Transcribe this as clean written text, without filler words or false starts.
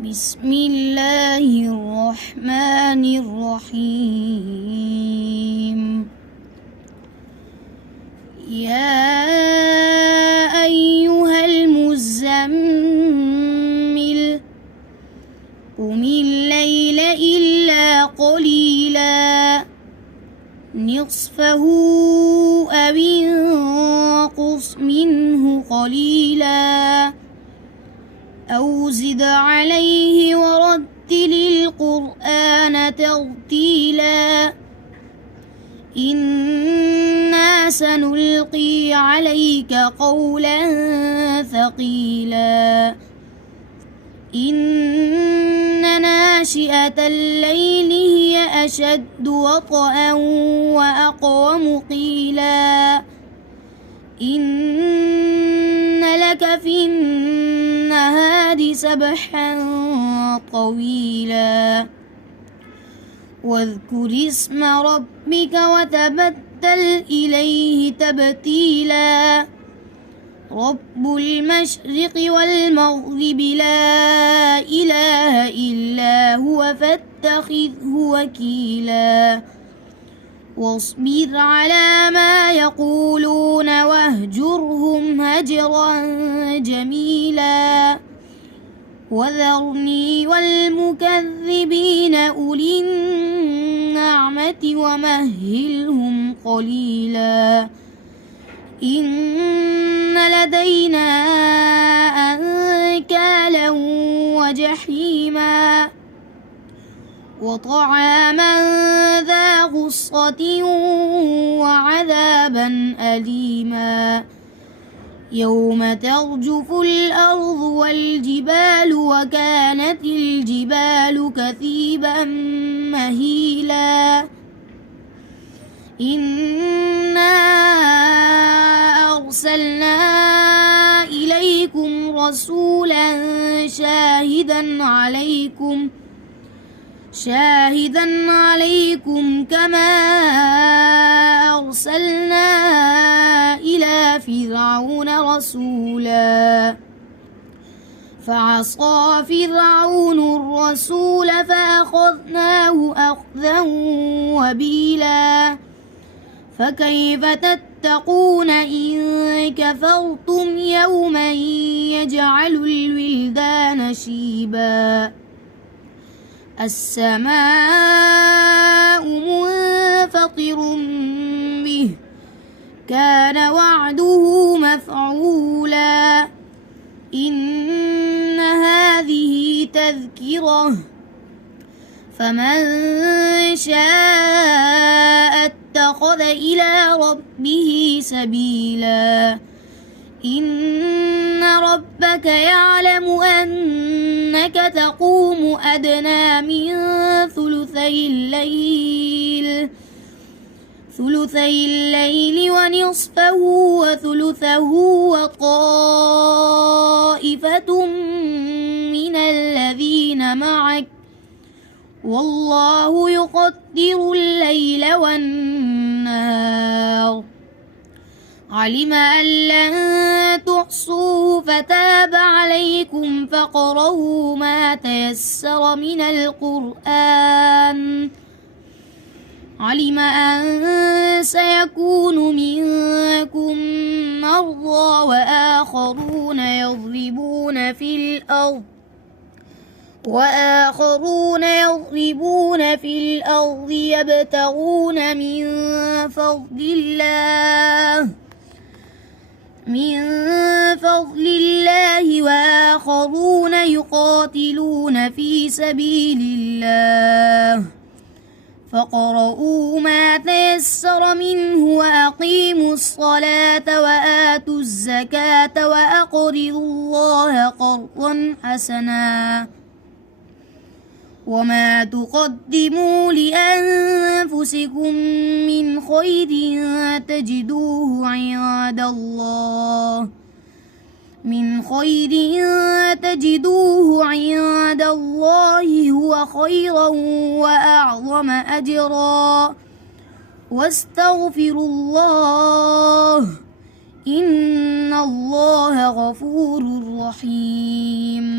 بسم الله الرحمن الرحيم. يا أيها المزمل قم الليل إلا قليلا نصفه أو انقص منه قليلا أو زد عليه ورتل القرآن ترتيلا إنا سنلقي عليك قولا ثقيلا إن ناشئة الليل هي أشد وطئا وأقوم قيلا إن لك في النهار سبحا طويلا واذكر اسم ربك وتبتل إليه تبتيلا رب المشرق والمغرب لا إله إلا هو فاتخذه وكيلا واصبر على ما يقولون واهجرهم هجرا جميلا وذرني والمكذبين أولي النعمة ومهلهم قليلا إن لدينا أنكالا وجحيما وطعاما ذا غصة وعذابا أليما يوم ترجف الأرض والجبال وكانت الجبال كثيبا مهيلا إنا أرسلنا إليكم رسولا شاهدا عليكم كما أرسلنا إلى فرعون رسولا فعصى فرعون الرسول فأخذناه أخذا وبيلا فكيف تتقون إن كفرتم يوما يجعل الولدان شيبا السماء منفطر به كان وعده مفعولا إن هذه تذكرة فمن شاء اتخذ إلى ربه سبيلا إن ربك يعلم أنك تقوم أدنى من ثلثي الليل ونصفه وثلثه وطائفة من الذين معك والله يقدر الليل والنهار علم أن لن تحصوه فتاب عليكم فاقرؤوا ما تيسر من القرآن علم أن سيكون منكم مرضى وآخرون يضربون في الأرض يبتغون من فضل الله وآخرون يقاتلون في سبيل الله فاقرؤوا ما تيسر منه وأقيموا الصلاة وآتوا الزكاة وأقرضوا الله قرضا حسنا وما تقدموا لأنفسكم من خير تجدوه عند الله هو خيرا وأعظم أجرا واستغفروا الله إن الله غفور رحيم.